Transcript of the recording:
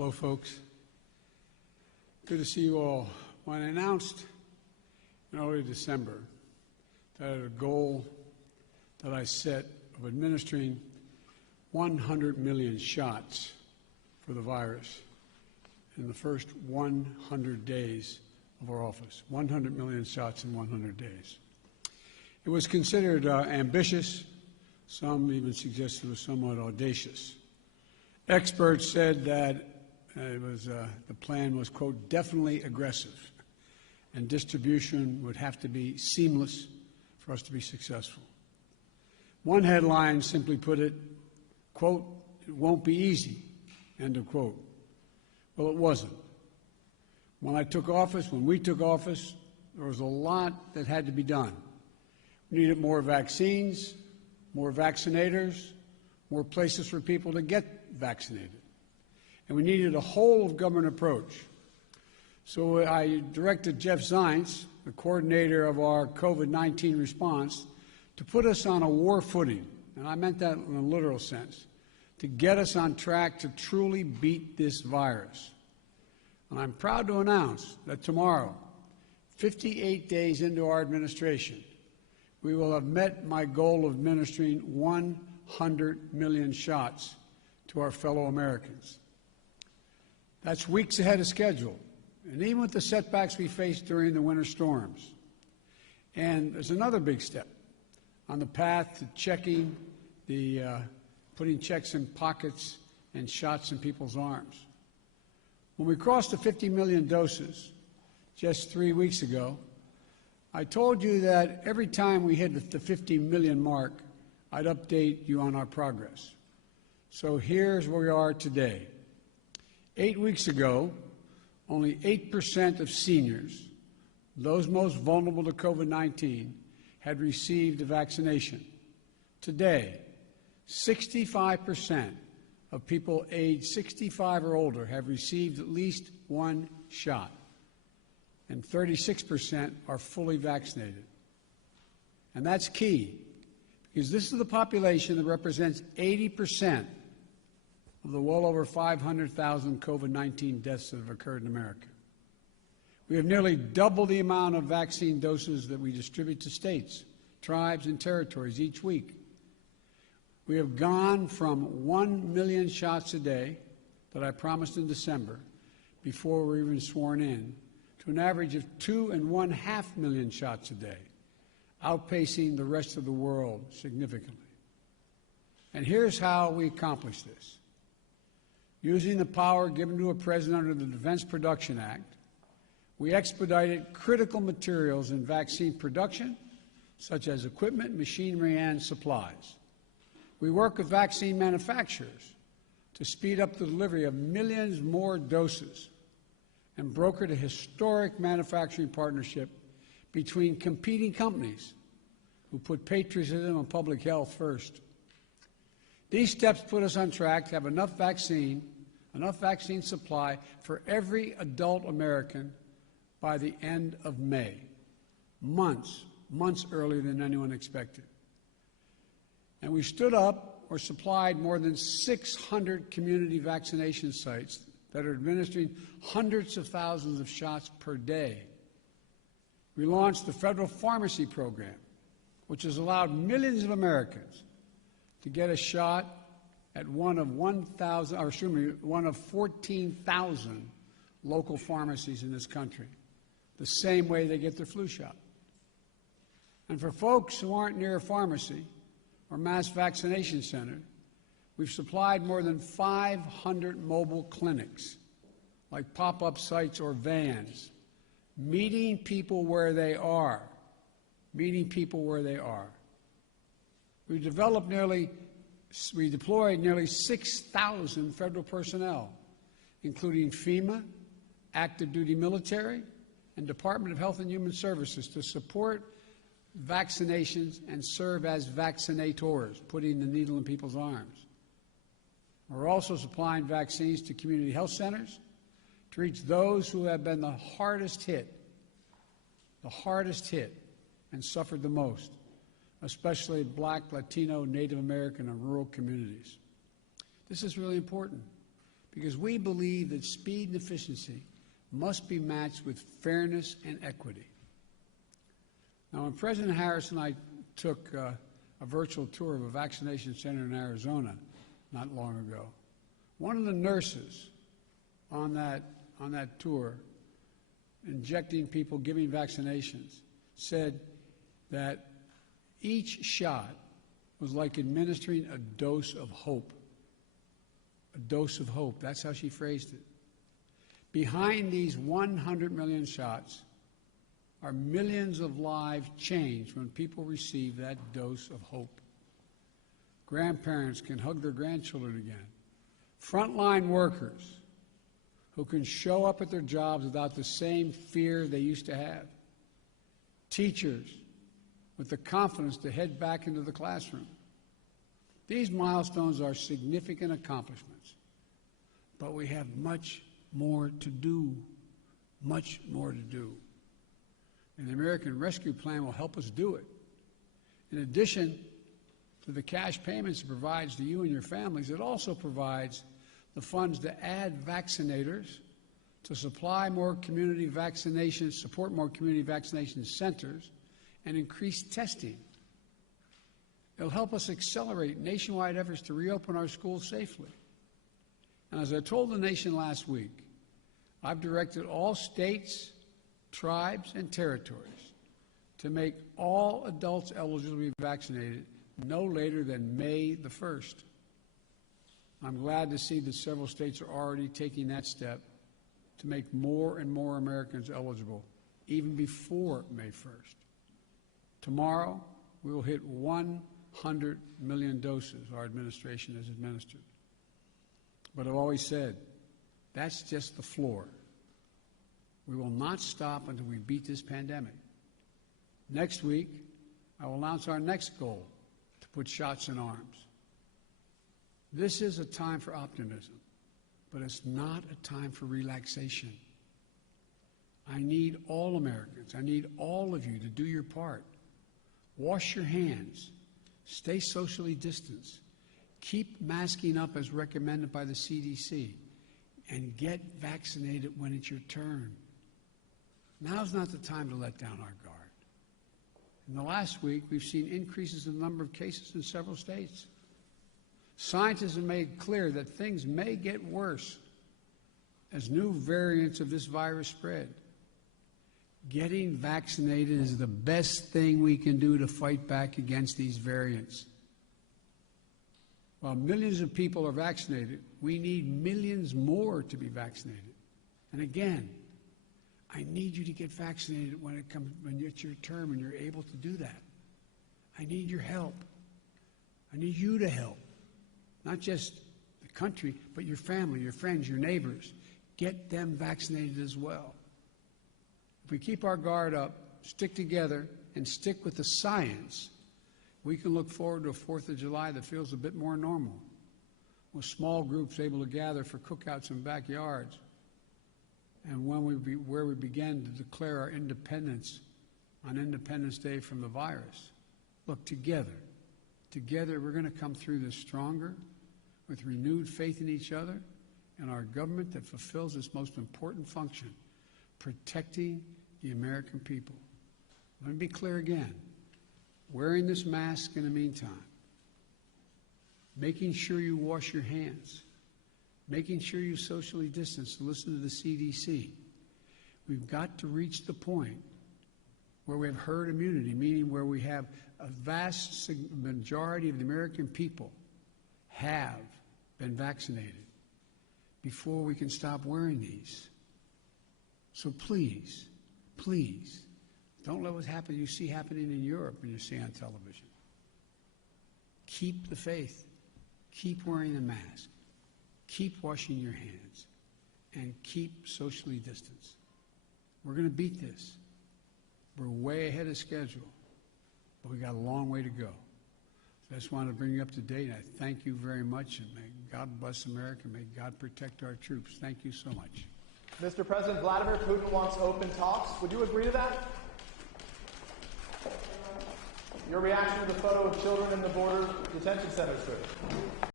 Hello, folks. Good to see you all. When I announced in early December that I had a goal that I set of administering 100 million shots for the virus in the first 100 days of our office, 100 million shots in 100 days. It was considered ambitious. Some even suggested it was somewhat audacious. Experts said that the plan was, quote, definitely aggressive, and distribution would have to be seamless for us to be successful. One headline simply put it, quote, it won't be easy, end of quote. Well, it wasn't. When we took office, there was a lot that had to be done. We needed more vaccines, more vaccinators, more places for people to get vaccinated. And we needed a whole-of-government approach. So I directed Jeff Zients, the coordinator of our COVID-19 response, to put us on a war footing, and I meant that in a literal sense, to get us on track to truly beat this virus. And I'm proud to announce that tomorrow, 58 days into our administration, we will have met my goal of administering 100 million shots to our fellow Americans. That's weeks ahead of schedule, and even with the setbacks we faced during the winter storms. And there's another big step on the path to putting checks in pockets and shots in people's arms. When we crossed the 50 million doses just 3 weeks ago, I told you that every time we hit the 50 million mark, I'd update you on our progress. So here's where we are today. 8 weeks ago, only 8% of seniors, those most vulnerable to COVID-19, had received a vaccination. Today, 65% of people aged 65 or older have received at least one shot, and 36% are fully vaccinated. And that's key, because this is the population that represents 80% of the well over 500,000 COVID-19 deaths that have occurred in America. We have nearly doubled the amount of vaccine doses that we distribute to states, tribes, and territories each week. We have gone from 1 million shots a day that I promised in December before we were even sworn in to an average of 2.5 million shots a day, outpacing the rest of the world significantly. And here's how we accomplished this. Using the power given to a president under the Defense Production Act, we expedited critical materials in vaccine production, such as equipment, machinery, and supplies. We work with vaccine manufacturers to speed up the delivery of millions more doses and brokered a historic manufacturing partnership between competing companies who put patriotism and public health first. These steps put us on track to have enough vaccine supply for every adult American by the end of May, months earlier than anyone expected. And we stood up or supplied more than 600 community vaccination sites that are administering hundreds of thousands of shots per day. We launched the federal pharmacy program, which has allowed millions of Americans to get a shot at one of 14,000 local pharmacies in this country, the same way they get their flu shot. And for folks who aren't near a pharmacy or mass vaccination center, we've supplied more than 500 mobile clinics, like pop-up sites or vans, meeting people where they are. We deployed nearly 6,000 federal personnel, including FEMA, active duty military, and Department of Health and Human Services to support vaccinations and serve as vaccinators, putting the needle in people's arms. We're also supplying vaccines to community health centers to reach those who have been the hardest hit and suffered the most, especially Black, Latino, Native American, and rural communities. This is really important because we believe that speed and efficiency must be matched with fairness and equity. Now, when President Harris and I took a virtual tour of a vaccination center in Arizona not long ago, one of the nurses on that tour, injecting people, giving vaccinations, said that each shot was like administering a dose of hope. A dose of hope. That's how she phrased it. Behind these 100 million shots are millions of lives changed when people receive that dose of hope. Grandparents can hug their grandchildren again. Frontline workers who can show up at their jobs without the same fear they used to have. Teachers with the confidence to head back into the classroom. These milestones are significant accomplishments, but we have much more to do, much more to do. And the American Rescue Plan will help us do it. In addition to the cash payments it provides to you and your families, it also provides the funds to add vaccinators, to supply more community vaccinations, support more community vaccination centers, and increase testing. It'll help us accelerate nationwide efforts to reopen our schools safely. And as I told the nation last week, I've directed all states, tribes, and territories to make all adults eligible to be vaccinated no later than May the 1st. I'm glad to see that several states are already taking that step to make more and more Americans eligible, even before May 1st. Tomorrow, we will hit 100 million doses our administration has administered. But I've always said, that's just the floor. We will not stop until we beat this pandemic. Next week, I will announce our next goal to put shots in arms. This is a time for optimism, but it's not a time for relaxation. I need all Americans, I need all of you to do your part. Wash your hands, stay socially distanced, keep masking up as recommended by the CDC, and get vaccinated when it's your turn. Now's not the time to let down our guard. In the last week, we've seen increases in the number of cases in several states. Scientists have made clear that things may get worse as new variants of this virus spread. Getting vaccinated is the best thing we can do to fight back against these variants. While millions of people are vaccinated, we need millions more to be vaccinated. And again, I need you to get vaccinated when it's your term and you're able to do that. I need your help. I need you to help. Not just the country, but your family, your friends, your neighbors. Get them vaccinated as well. If we keep our guard up, stick together, and stick with the science, we can look forward to a 4th of July that feels a bit more normal, with small groups able to gather for cookouts in backyards, and where we begin to declare our independence on Independence Day from the virus. Look, together we're going to come through this stronger, with renewed faith in each other and our government that fulfills its most important function, protecting the American people. Let me be clear again. Wearing this mask in the meantime, making sure you wash your hands, making sure you socially distance to listen to the CDC. We've got to reach the point where we have herd immunity, meaning where we have a vast majority of the American people have been vaccinated before we can stop wearing these. So please, please, don't let what you see happening in Europe and you see on television. Keep the faith. Keep wearing the mask. Keep washing your hands. And keep socially distanced. We're going to beat this. We're way ahead of schedule, but we got a long way to go. So I just wanted to bring you up to date. I thank you very much, and may God bless America. May God protect our troops. Thank you so much. Mr. President, Vladimir Putin wants open talks. Would you agree to that? Your reaction to the photo of children in the border detention centers, sir?